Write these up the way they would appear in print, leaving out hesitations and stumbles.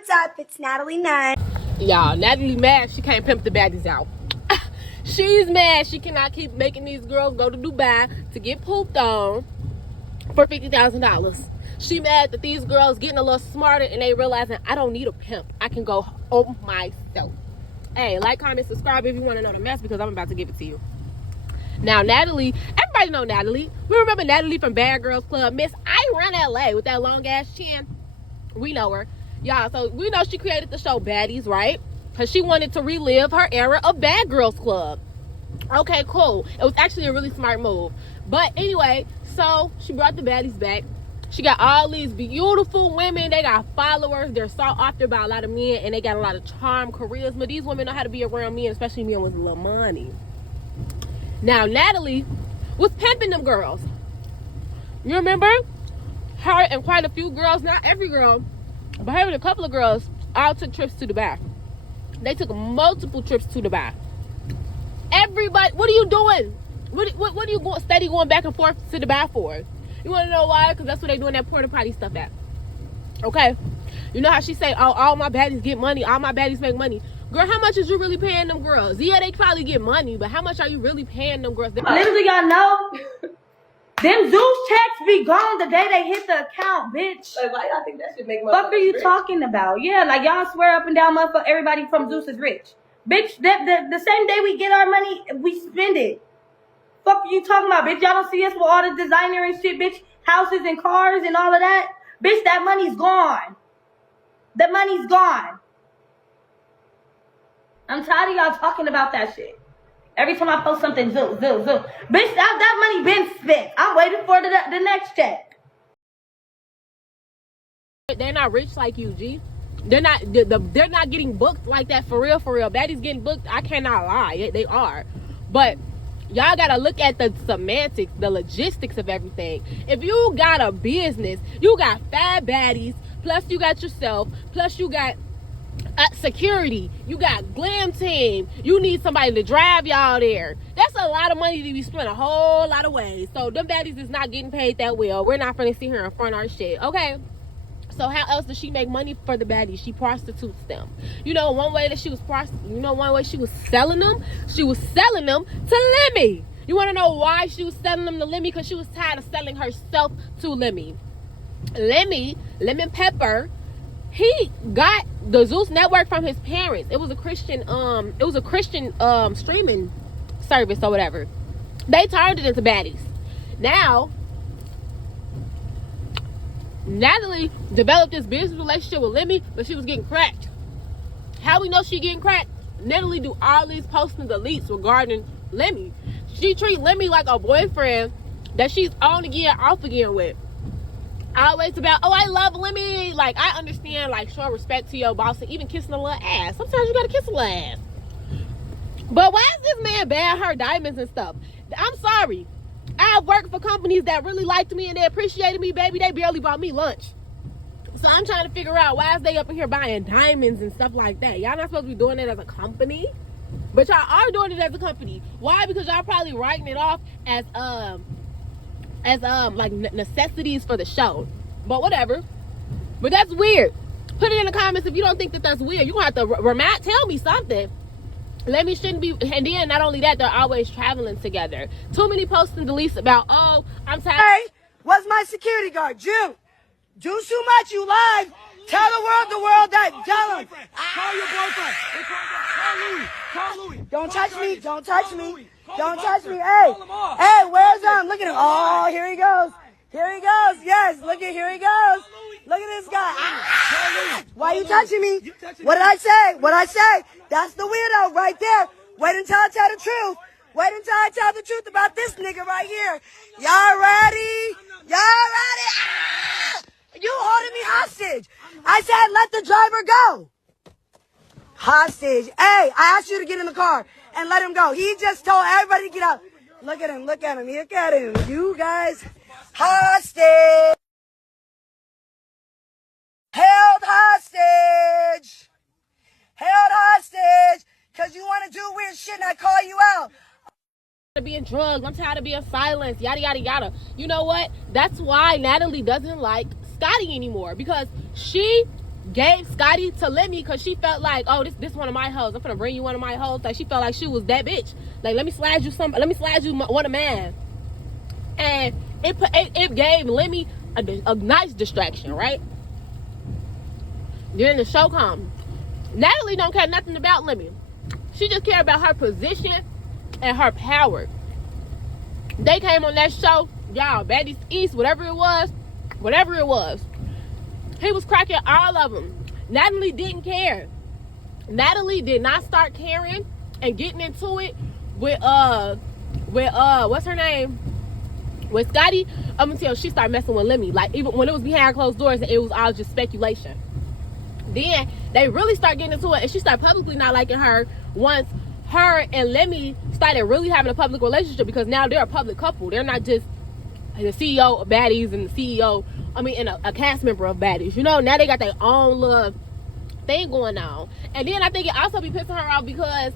what's up? It's Natalie Nunn. Y'all, Natalie mad she can't pimp the baddies out. She's mad she cannot keep making these girls go to Dubai to get pooped on for $50,000. She mad that these girls getting a little smarter and they realizing I don't need a pimp. I can go home myself. Hey, like, comment, subscribe if you want to know the mess because I'm about to give it to you. Now, Natalie, everybody know Natalie. We remember Natalie from Bad Girls Club. Miss I Run LA with that long ass chin. We know her. Y'all, so we know she created the show Baddies, right? Because she wanted to relive her era of Bad Girls Club. Okay, cool. It was actually a really smart move. But anyway, so she brought the baddies back. She got all these beautiful women. They got followers. They're sought after by a lot of men. And they got a lot of charm, charisma. These women know how to be around men, especially men with a little money. Now, Natalie was pimping them girls. You remember? Her and quite a few girls, not every girl, but her and a couple of girls all took trips to Dubai. They took multiple trips to Dubai. Everybody, what are you doing? What are you going steady going back and forth to Dubai for? You want to know why? Because that's where they doing that porta potty stuff at. Okay? You know how she say, oh, all my baddies get money, all my baddies make money. Girl, how much is you really paying them girls? Yeah, they probably get money, but how much are you really paying them girls? Little do y'all know, them Zeus checks be gone the day they hit the account, bitch. Like, why y'all think that should make money? What are you talking about? Yeah, like y'all swear up and down, motherfucker, everybody from Zeus is rich. Bitch, the same day we get our money, we spend it. Fuck are you talking about, bitch? Y'all don't see us with all the designer and shit, bitch? Houses and cars and all of that? Bitch, that money's gone. The money's gone. I'm tired of y'all talking about that shit. Every time I post something, Zeus. Bitch, that money been spent. I'm waiting for the next check. They're not rich like you, G. They're not getting booked like that for real. Baddies getting booked, I cannot lie. They are. But y'all gotta look at the semantics, the logistics of everything. If you got a business, you got 5 baddies, plus you got yourself, plus you got security, you got glam team, you need somebody to drive y'all there. That's a lot of money to be spent a whole lot of ways. So them baddies is not getting paid that well. We're not gonna sit here and front our shit, okay? So how else does she make money for the baddies? She prostitutes them. You know, one way she was selling them? She was selling them to Lemmy. You want to know why she was selling them to Lemmy? Because she was tired of selling herself to Lemmy. Lemon Pepper, he got the Zeus network from his parents. It was a Christian streaming service or whatever. They turned it into baddies. Now, Natalie developed this business relationship with Lemmy, but she was getting cracked. How we know she getting cracked? Natalie do all these posts and deletes regarding Lemmy. She treat Lemmy like a boyfriend that she's on again, off again with. Always about, oh, I love Lemmy. Like, I understand, like, showing respect to your boss and even kissing a little ass. Sometimes you gotta kiss a little ass. But why is this man buying her diamonds and stuff? I'm sorry. I've worked for companies that really liked me and they appreciated me, baby. They barely bought me lunch. So I'm trying to figure out why is they up in here buying diamonds and stuff like that. Y'all not supposed to be doing it as a company, but y'all are doing it as a company. Why? Because y'all probably writing it off as like necessities for the show. But whatever. But that's weird. Put it in the comments if you don't think that that's weird. You're gonna have to tell me something. Lemmy shouldn't be, and then not only that, they're always traveling together. Too many posts and deletes about, oh, I'm tired. Hey, what's my security guard? Jew. Do too much, you lied. Tell the world that. Tell him. Call your boyfriend. Call Louis. Don't touch me. Don't touch me. Don't touch me. Hey, where's him? Look at him. Oh, here he goes. Here he goes. Yes, look at, here he goes. Look at this guy. Why you touching me? What did I say? What did I say? That's the weirdo right there. Wait until I tell the truth. Wait until I tell the truth about this nigga right here. Y'all ready? Y'all ready? Ah! You holding me hostage. I said let the driver go. Hostage. Hey, I asked you to get in the car and let him go. He just told everybody to get out. Look at him. Look at him. Look at him. You guys. Hostage. Held hostage. Held hostage. Because you want to do weird shit and I call you out. I'm tired of being drugged. I'm tired of being silenced. Yada, yada, yada. You know what? That's why Natalie doesn't like Scotty anymore. Because she gave Scotty to Lemmy because she felt like, oh, this one of my hoes. I'm gonna bring you one of my hoes. Like she felt like she was that bitch. Like let me slide you one of mine. And it gave Lemmy a nice distraction, right? Then the show comes. Natalie don't care nothing about Lemmy. She just care about her position and her power. They came on that show, y'all, Baddies East, whatever it was. He was cracking all of them. Natalie didn't care. Natalie did not start caring and getting into it with what's her name? With Scotty, up until she started messing with Lemmy. Like even when it was behind closed doors, it was all just speculation. Then they really start getting into it, and she started publicly not liking her once her and Lemmy started really having a public relationship, because now they're a public couple. They're not just the CEO of Baddies and the CEO, and a cast member of Baddies. You know, now they got their own little thing going on. And then I think it also be pissing her off because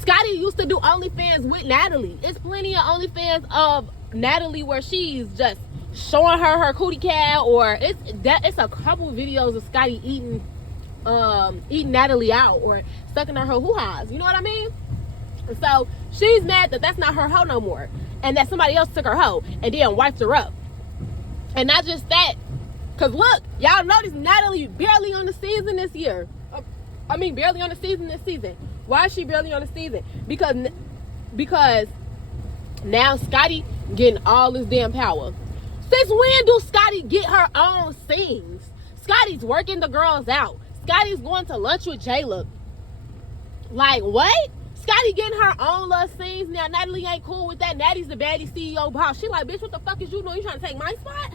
Scotty used to do OnlyFans with Natalie. It's plenty of OnlyFans of Natalie where she's just showing her cootie cat, or it's a couple videos of Scotty eating Natalie out or sucking on her hoo-ha's. You know what I mean? And so she's mad that that's not her hoe no more, and that somebody else took her hoe and then wiped her up. And not just that, because look, y'all notice Natalie barely on the season this year. Barely on the season this season. Why is she barely on the season? Because now Scotty getting all this damn power. Since when do Scotty get her own scenes? Scotty's working the girls out. Scotty's going to lunch with Jayla. Like, what? Scotty getting her own little scenes. Now, Natalie ain't cool with that. Natty's the baddie CEO boss. She like, bitch, what the fuck is you doing? You trying to take my spot?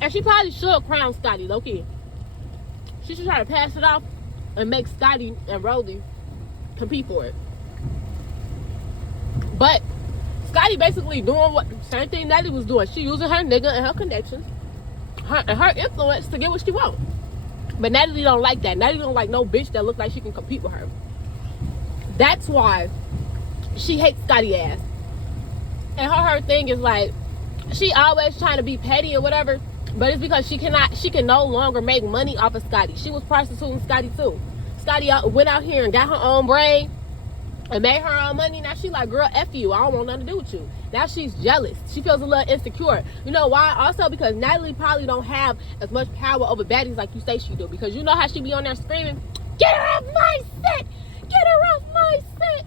And she probably should crown Scotty, low-key. She should try to pass it off and make Scotty and Rolly compete for it. But Scotty basically doing what same thing Natalie was doing. She using her nigga and her connections, her influence to get what she wants. But Natalie don't like that. Natalie don't like no bitch that look like she can compete with her. That's why she hates Scotty ass. And her thing is like, she always trying to be petty or whatever, but it's because she can no longer make money off of Scotty. She was prostituting Scotty too. Scotty went out here and got her own brain and made her own money. Now she like, girl, F you. I don't want nothing to do with you. Now she's jealous. She feels a little insecure. You know why? Also because Natalie probably don't have as much power over Baddies like you say she do. Because you know how she be on there screaming, get her off my set! Get her off my set!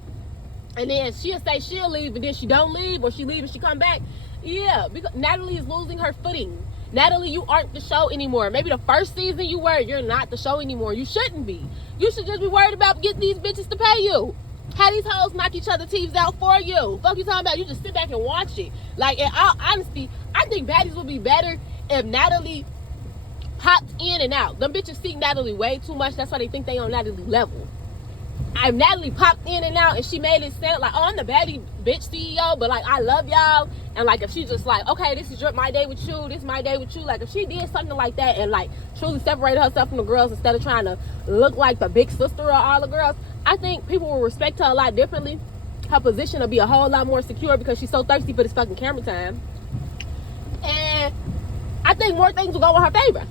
And then she'll say she'll leave, but then she don't leave, or she leave and she come back. Yeah, because Natalie is losing her footing. Natalie, you aren't the show anymore. Maybe the first season you were, you're not the show anymore. You shouldn't be. You should just be worried about getting these bitches to pay you. Have these hoes knock each other's teeth out for you. Fuck you talking about? You just sit back and watch it. Like, in all honesty, I think Baddies would be better if Natalie popped in and out. Them bitches seek Natalie way too much. That's why they think they on Natalie level. If Natalie popped in and out and she made it sound like, oh, I'm the baddie bitch CEO, but like, I love y'all. And like, if she just like, okay, this is my day with you, this is my day with you. Like, if she did something like that and like truly separated herself from the girls instead of trying to look like the big sister of all the girls, I think people will respect her a lot differently. Her position will be a whole lot more secure because she's so thirsty for this fucking camera time. And I think more things will go in her favor.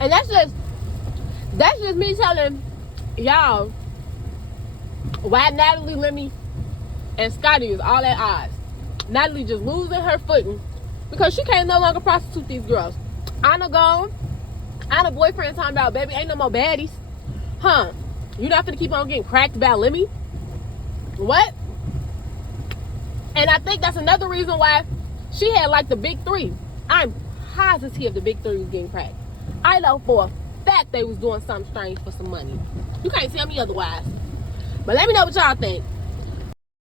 And that's just me telling y'all why Natalie, Lemmy, and Scotty is all at odds. Natalie just losing her footing because she can't no longer prostitute these girls. Anna gone. Anna boyfriend talking about, baby, ain't no more baddies. Huh? You not finna keep on getting cracked about Lemmy? What? And I think that's another reason why she had like the big three. I'm positive the big three was getting cracked. I know for a fact they was doing something strange for some money. You can't tell me otherwise. But let me know what y'all think.